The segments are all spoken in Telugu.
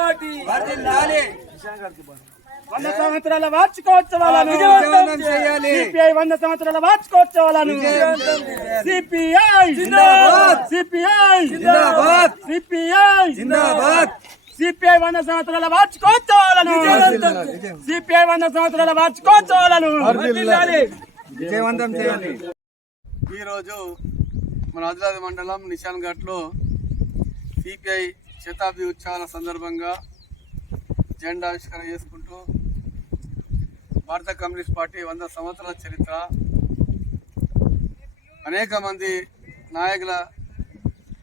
పార్టీ. వంద సంవత్సరాల వార్షికోత్సవాలను విజయవంతం చేయాలి. సిపిఐ వంద సంవత్సరాల వార్షికోత్సవాలను విజయవంతం చేయాలి. సిపిఐ జిందాబాద్. సిపిఐ జిందాబాద్. సిపిఐ జిందాబాద్. సిపిఐ వంద సంవత్సరాల వార్షికోత్సవాలను విజయవంతం. సిపిఐ వంద సంవత్సరాల వార్షికోత్సవాలను వర్ధిల్లాలి. విజయవంతం చేయాలి ఈరోజు మన ఆదిలాబాద్ మండలం నిషాన్ ఘాట్లో సిపిఐ శతాబ్ది ఉత్సవాల సందర్భంగా జెండా ఆవిష్కరణ చేసుకుంటూ భారత కమ్యూనిస్ట్ పార్టీ వంద సంవత్సరాల చరిత్ర. అనేక మంది నాయకుల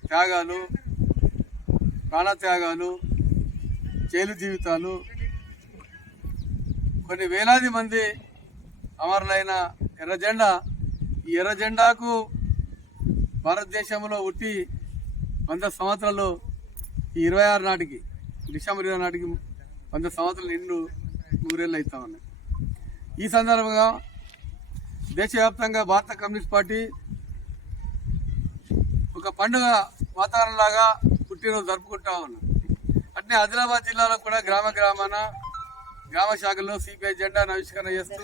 త్యాగాలు ప్రాణత్యాగాలు జైలు జీవితాలు కొన్ని వేలాది మంది అమరులైన ఎర్రజెండా. ఈ ఎర్రజెండాకు భారతదేశంలో ఉట్టి వంద సంవత్సరాలు ఈ ఇరవై ఆరు నాటికి డిసెంబర్ ఇరవై నాటికి వంద సంవత్సరాలు నిండు నూరేళ్ళు అవుతా ఉన్నాయి. ఈ సందర్భంగా దేశవ్యాప్తంగా భారత కమ్యూనిస్ట్ పార్టీ ఒక పండుగ వాతావరణంలాగా పుట్టినరోజు జరుపుకుంటా ఉన్నాం. అట్నే ఆదిలాబాద్ జిల్లాలో కూడా గ్రామ గ్రామాన గ్రామ శాఖల్లో సిపిఐ జెండాను ఆవిష్కరణ చేస్తూ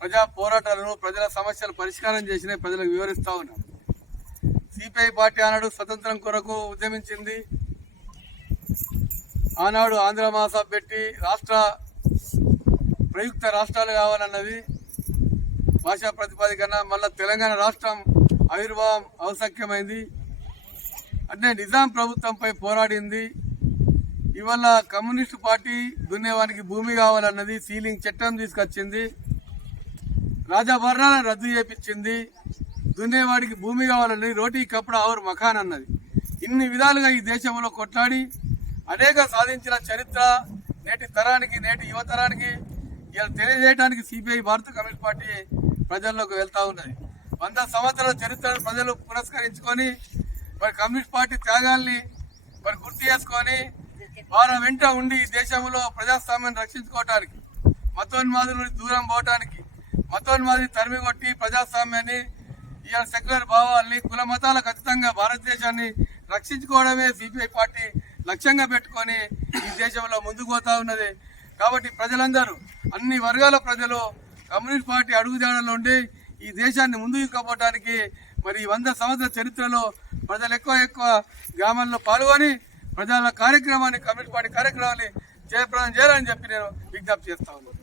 ప్రజా పోరాటాలను ప్రజల సమస్యలు పరిష్కారం చేసిన ప్రజలకు వివరిస్తూ ఉన్నాం. సిపిఐ పార్టీ ఆనాడు స్వతంత్రం కొరకు ఉద్యమించింది. ఆనాడు ఆంధ్ర మహాసభ పెట్టి రాష్ట్ర ప్రయుక్త రాష్ట్రాలు కావాలన్నది భాషా ప్రతిపాదికన మళ్ళా తెలంగాణ రాష్ట్రం ఆవిర్భావం అవసఖ్యమైంది అంటే నిజాం ప్రభుత్వంపై పోరాడింది. ఇవాళ కమ్యూనిస్ట్ పార్టీ దున్నేవానికి భూమి కావాలన్నది సీలింగ్ చట్టం తీసుకొచ్చింది. రాజాభరణాలను రద్దు చేపించింది. దున్నేవాడికి భూమి కావాలని రోటీ కప్పుడు ఆవురు మఖాన్ అన్నది. ఇన్ని విధాలుగా ఈ దేశంలో కొట్లాడి అనేక సాధించిన చరిత్ర నేటి తరానికి నేటి యువతరానికి ఇలా తెలియజేయడానికి సిపిఐ భారత కమ్యూనిస్ట్ పార్టీ ప్రజల్లోకి వెళ్తా ఉన్నది. వంద సంవత్సరాల చరిత్రను ప్రజలు పురస్కరించుకొని మరి కమ్యూనిస్ట్ పార్టీ త్యాగాల్ని మరి గుర్తు చేసుకొని వారం వెంట ఉండి ఈ దేశంలో ప్రజాస్వామ్యాన్ని రక్షించుకోవటానికి మతోన్మాదుల నుండి దూరం పోవటానికి మతోన్మాదిని తరిమి కొట్టి ప్రజాస్వామ్యాన్ని ఇవాళ సెక్యులర్ భావాల్ని కుల మతాలకు ఖచ్చితంగా భారతదేశాన్ని రక్షించుకోవడమే సిపిఐ పార్టీ లక్ష్యంగా పెట్టుకొని ఈ దేశంలో ముందుకు పోతా ఉన్నది. కాబట్టి ప్రజలందరూ అన్ని వర్గాల ప్రజలు కమ్యూనిస్ట్ పార్టీ అడుగుజాడలో ఉండి ఈ దేశాన్ని ముందుకు తీసుకుపోవడానికి మరి వంద సంవత్సరాల చరిత్రలో ప్రజలు ఎక్కువ ఎక్కువ గ్రామాల్లో పాల్గొని ప్రజల కార్యక్రమాన్ని కమ్యూనిస్ట్ పార్టీ కార్యక్రమాన్ని జయప్రదం చేయాలని చెప్పి నేను విజ్ఞప్తి చేస్తా ఉన్నాను.